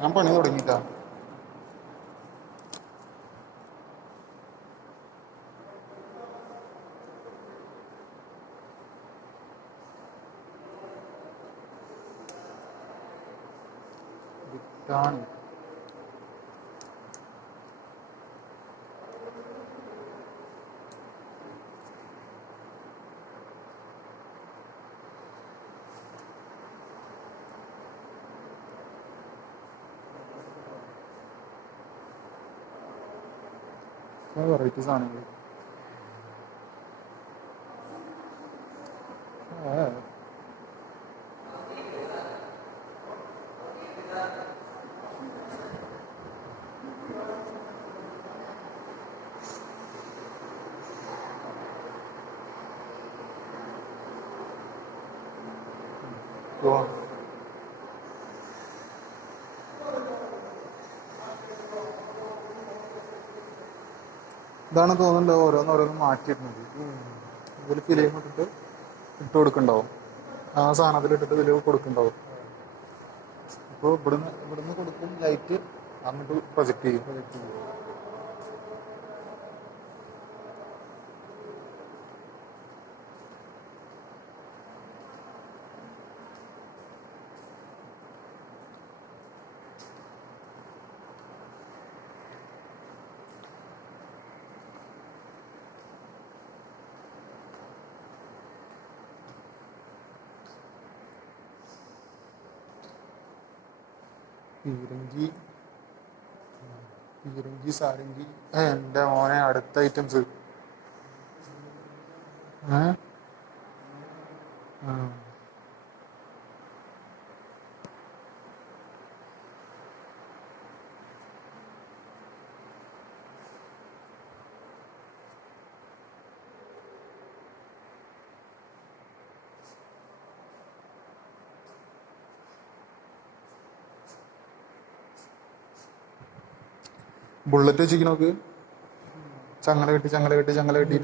ഞാൻ പണി തുടങ്ങിട്ടാ. വിട്ടാണ് വെറൈറ്റി സാധനങ്ങൾ. ഇതാണ് തോന്നുന്നുണ്ട് ഓരോന്നോരോന്ന് മാറ്റിയിട്ടുണ്ട്. ഇതിൽ ഫിലിം ഇട്ട് കൊടുക്കണ്ടാവും. ആ സാധനത്തിലിട്ടിട്ട് ഇതിൽ കൊടുക്കണ്ടാവും. അപ്പോൾ ഇവിടുന്ന് കൊടുക്കും ലൈറ്റ്, അങ്ങോട്ട് പ്രൊജക്റ്റ് ചെയ്യും. പീരങ്കി സാരംഗി. എൻ്റെ മോനെ, അടുത്ത ഐറ്റംസ്. ബുള്ളറ്റ് വെച്ചിരിക്കണോക്ക് ചങ്ങല കെട്ടി.